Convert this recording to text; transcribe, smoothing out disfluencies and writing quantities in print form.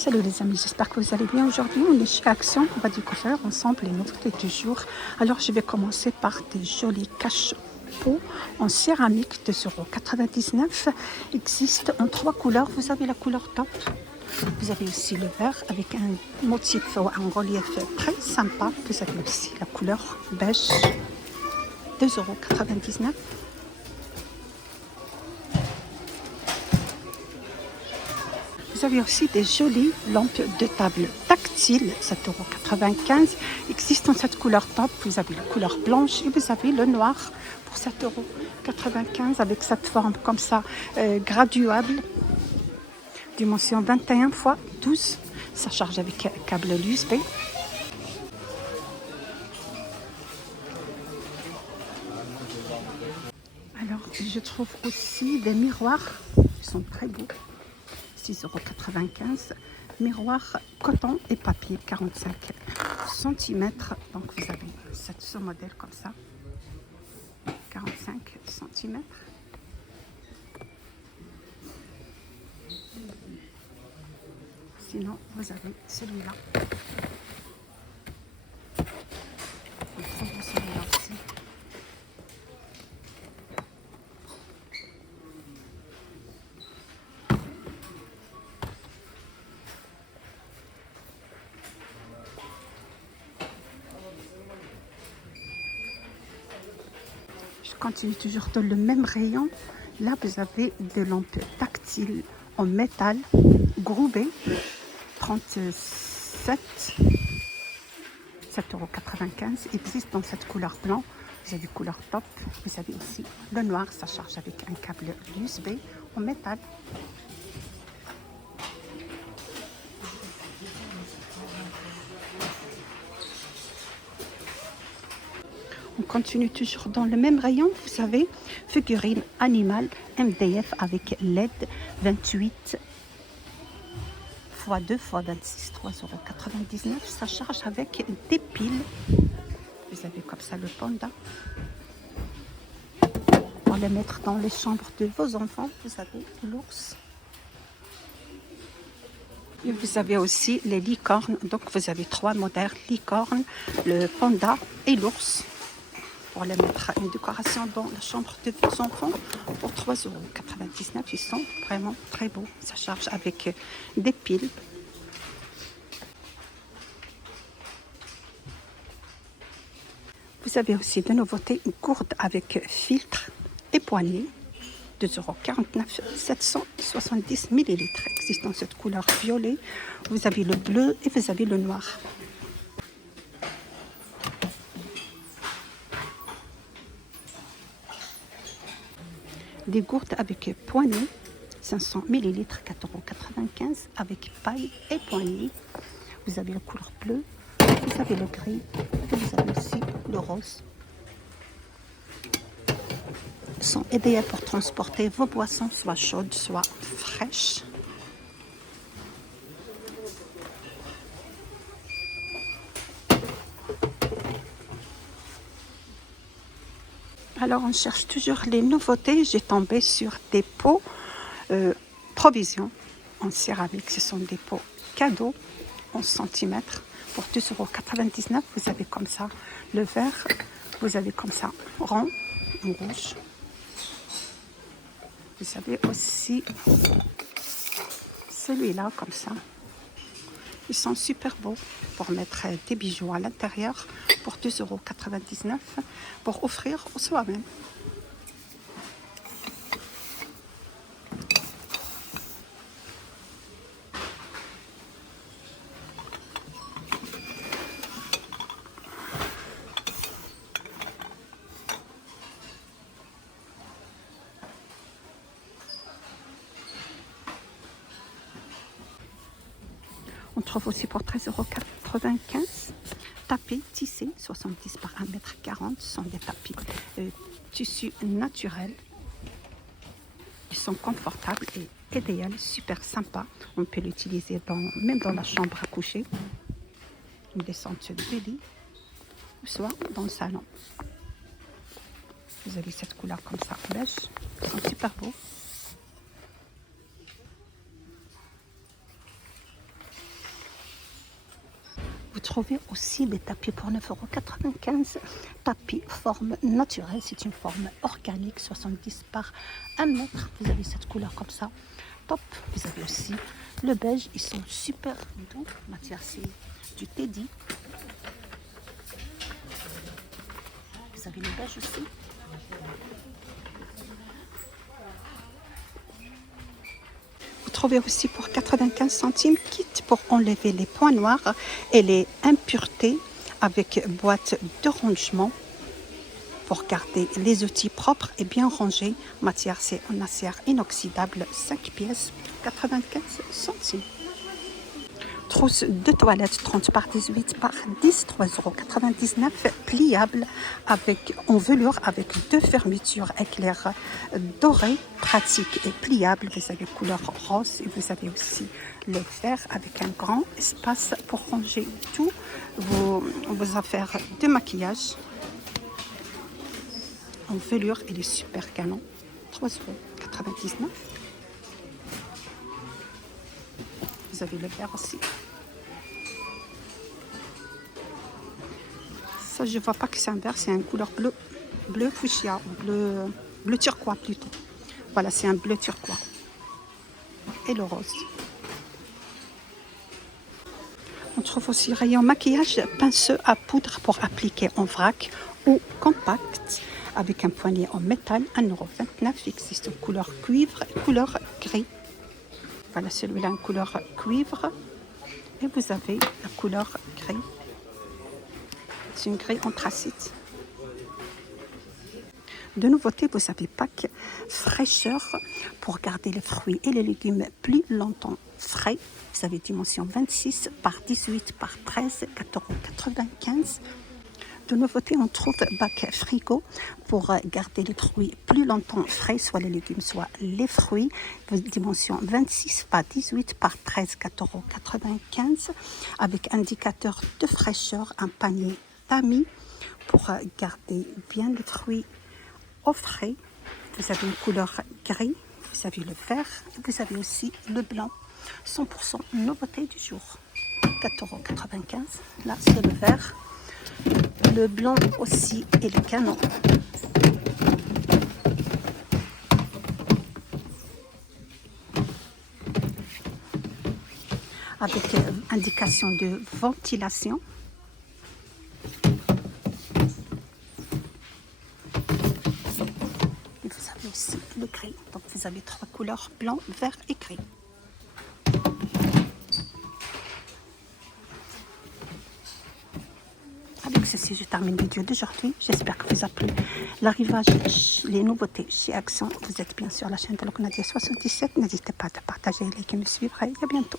Salut les amis, j'espère que vous allez bien. Aujourd'hui, on est chez Action. On va découvrir ensemble les nouveautés du jour. Alors, je vais commencer par des jolis cache-pots en céramique de 0,99 €. Existe en 3 couleurs. Vous avez la couleur top. Vous avez aussi le vert avec un motif ou un relief très sympa. Vous avez aussi la couleur beige, 2,99 €. Vous avez aussi des jolies lampes de table tactiles, 7,95 €. Existe en cette couleur top. Vous avez la couleur blanche et vous avez le noir pour 7,95 € avec cette forme comme ça graduable. Dimension 21 x 12. Ça charge avec un câble USB. Alors, je trouve aussi des miroirs. Ils sont très beaux. 6,95 €. Miroir coton et papier 45 cm. Donc vous avez ce modèle comme ça, 45 cm. Sinon vous avez celui-là. On trouve celui-là aussi. Je continue toujours dans le même rayon. Là, vous avez des lampes tactiles en métal, groupées, 7,95 €. Existe dans cette couleur blanc. Vous avez couleur top. Vous avez aussi le noir. Ça charge avec un câble USB en métal. On continue toujours dans le même rayon. Vous savez, figurine animale MDF avec LED 28 x 2 x 26, 3,99 €. Ça charge avec des piles. Vous avez comme ça le panda. Pour le mettre dans les chambres de vos enfants, vous avez l'ours. Et vous avez aussi les licornes. Donc vous avez 3 modèles, licorne, le panda et l'ours. Pour les mettre une décoration dans la chambre de vos enfants pour 3,99 €. Ils sont vraiment très beaux. Ça charge avec des piles. Vous avez aussi de nouveautés, une gourde avec filtre et poignée, 2,49 €, 770 ml. Existe dans cette couleur violet. Vous avez le bleu et vous avez le noir. Des gourdes avec poignée, 500 ml, 4,95 € avec paille et poignée. Vous avez la couleur bleue, vous avez le gris et vous avez aussi le rose. Ils sont idéaux pour transporter vos boissons, soit chaudes, soit fraîches. Alors, on cherche toujours les nouveautés. J'ai tombé sur des pots provisions en céramique. Ce sont des pots cadeaux, 11 cm, pour 2,99 €. Vous avez comme ça le vert, vous avez comme ça rond en rouge. Vous avez aussi celui-là comme ça. Ils sont super beaux pour mettre des bijoux à l'intérieur pour 2,99 € pour offrir soi-même. On trouve aussi pour 13,95 €. Tapis tissés, 70 par 1,40 m. Ce sont des tapis tissu naturel. Ils sont confortables et idéaux, super sympa. On peut l'utiliser même dans la chambre à coucher, une descente de lit, ou soit dans le salon. Vous avez cette couleur comme ça, beige. Ils sont super beaux. Vous trouvez aussi des tapis pour 9,95 €. Tapis forme naturelle, c'est une forme organique, 70 par 1 mètre. Vous avez cette couleur comme ça, top. Vous avez aussi le beige, ils sont super doux. Matière, c'est du Teddy. Vous avez le beige aussi. Vous trouvez aussi pour 95 centimes kit pour enlever les points noirs et les impuretés avec boîte de rangement pour garder les outils propres et bien rangés. Matière, c'est en acier inoxydable, 5 pièces, 95 centimes. Trousse de toilette 30 par 18 par 10, 3,99 €, pliable avec, en velours avec 2 fermetures éclair doré, pratique et pliable. Vous avez couleur rose et vous avez aussi le vert avec un grand espace pour ranger tous vos affaires de maquillage. En velours, il est super canon, 3,99 €. Vous avez le vert aussi. Ça, je ne vois pas que c'est un vert, c'est une couleur bleu fuchsia, bleu turquois plutôt. Voilà, c'est un bleu turquois. Et le rose. On trouve aussi rayon maquillage, pinceau à poudre pour appliquer en vrac ou compact avec un poignet en métal, 1,29 €. Il existe en couleur cuivre et couleur gris. Voilà, celui-là en couleur cuivre. Et vous avez la couleur gris. C'est une gris anthracite. De nouveauté, vous avez pack fraîcheur pour garder les fruits et les légumes plus longtemps frais. Vous avez dimension 26 par 18 par 13, 4,95 €. De nouveauté, on trouve bac frigo pour garder les fruits plus longtemps frais, soit les légumes, soit les fruits. Dimension 26 par 18 par 13, 4,95 €. Avec indicateur de fraîcheur, un panier tamis pour garder bien les fruits au frais. Vous avez une couleur gris, vous avez le vert, et vous avez aussi le blanc. 100% nouveauté du jour. 4,95 €. Là, c'est le vert. Le blanc aussi et le canon. Avec indication de ventilation. Et vous avez aussi le gris. Donc vous avez 3 couleurs, blanc, vert et gris. Avec ceci, je termine la vidéo d'aujourd'hui. J'espère que vous a plu. L'arrivage, les nouveautés chez Action. Vous êtes bien sur la chaîne de Nadia 77. N'hésitez pas à partager, liker, me suivre et à bientôt.